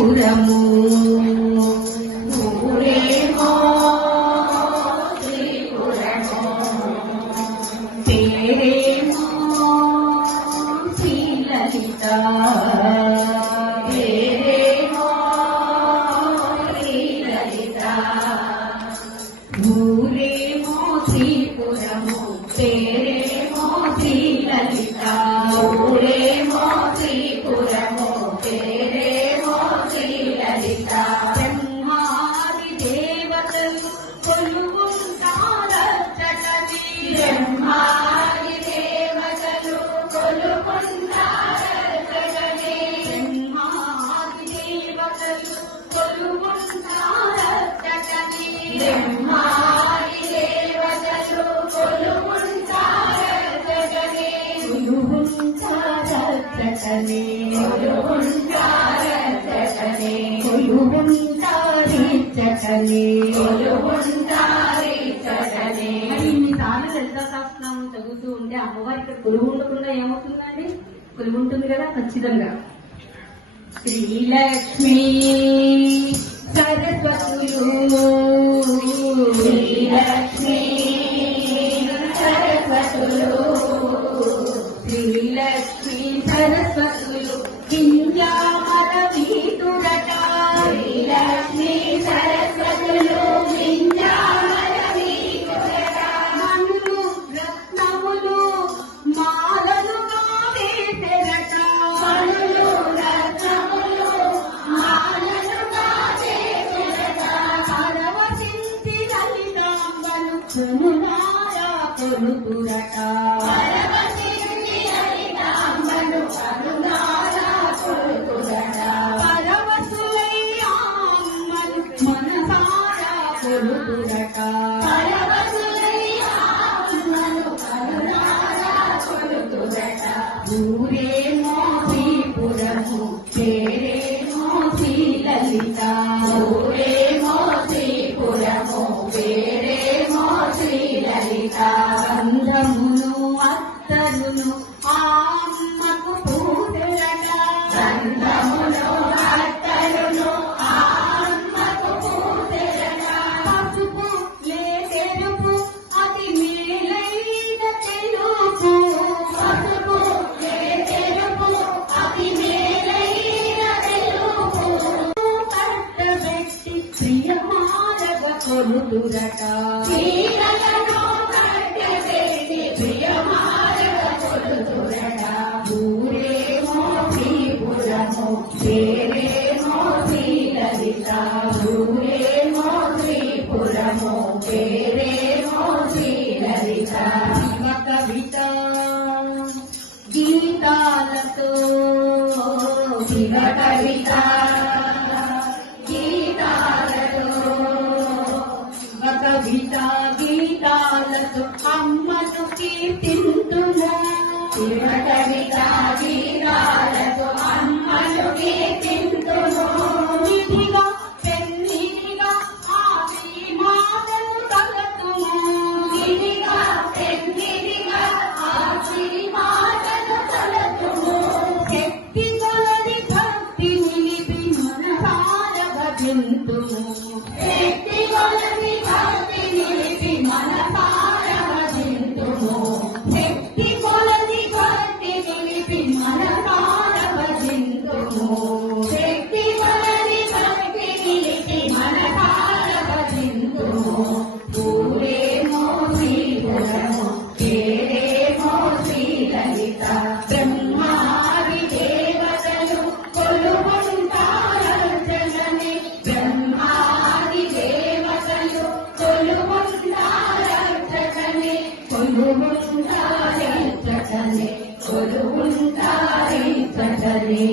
శ్రీపురము ఊరేమో శ్రీపురము పేరేమో శ్రీలలిత పేరేమో శ్రీలలిత ఊరేమో శ్రీపురము పేరేమో శ్రీలలిత ఊరేమో శ్రీపురము పేరేమో శ్రీలలిత బ్రహ్మాది దేవతలు కొలువుంటారచ్చటని బ్రహ్మాది దేవతలు కొలువుంటారచ్చటని బ్రహ్మాది దేవతలు కొలువుంటారచ్చటని బ్రహ్మాది దేవతలు కొలువుంటారచ్చటని కొలువుంటారచ్చటని కొలువుంటారచ్చటని కొలువుంటారచ్చటని కొలువుంటారచ్చటని. ఇన్నిసార్లు లలితా సహస్రనామం చదువుతూ ఉంటే అమ్మవారి ఇక్కడ కొలువు ఉండకుండా ఏమవుతుందండి? కొలువు ఉంటుంది కదా ఖచ్చితంగా. శ్రీలక్ష్మీ సరస్వతులు శ్రీలక్ష్మీ సరస్వతులు శ్రీలక్ష్మీ సరస్వతులు వింధ్యామర వీతుడట శ్రీలక్ష్మీ సరస్వతులు వింధ్యామర వీతుడట మన్ను రత్నములు మాలలుగా వేసెరట మన్ను రత్నములు మాలలుగా వేసెరట పరవశించి లలితాంబను కనులారా కొలుతురట పరవశించి లలితాంబను కనులారా కొలుతురట పరవశులయ్యామ్మను మనసారా కొలుతురట పరవశులయ్యామ్మను కనులారా కొలుతురట ఊరేమో శ్రీపురము పేరేమో శ్రీలలిత ఊరేమో శ్రీపురము పేరేమో శ్రీలలిత గంధమును అత్తరును ఆ అమ్మకు పూసెరట గంధమును అత్తరును ఆ అమ్మకు పూసెరట పసుపు లేతెరుపు అతి మేలైన తెలుపు పసుపు లేతెరుపు అతి మేలైన తెలుపు కట్టబెట్టి ప్రియమారగ కొలుతురట చీరలను కట్టబెట్టి ప్రియమారగ కొలుతురట ఊరేమో శ్రీపురము పేరేమో శ్రీలలిత ఊరేమో శ్రీపురము పేరేమో శ్రీలలిత శివ కవిత గీతాలతో శివ కవిత గీతాలతో శివ కవిత గీతాలతో అమ్మను కీర్తింతుము శివ కవిత గీతాలతో అమ్మను కీర్తింతుము నిధిగా పెన్నిధిగా ఆ శ్రీమాతను తలతుము నిధిగా పెన్నిధిగా ఆ శ్రీమాతను తలతుము శక్తి కొలది భక్తి నిలిపి మనసార భజింతుము శక్తి కొలది భక్తి నిలిపి మనసార భజింతుము శక్తి కొలది భక్తి నిలిపి మనసార భజింతుము శక్తి కొలది భక్తి నిలిపి మనసార భజింతుము ఊరేమో శ్రీపురము పేరేమో శ్రీలలిత బ్రహ్మాది దేవతలు కొలువుంటారచ్చటని బ్రహ్మాది దేవతలు కొలువుంటారచ్చటని కొలువుంటారచ్చటని కొలువుంటారచ్చటని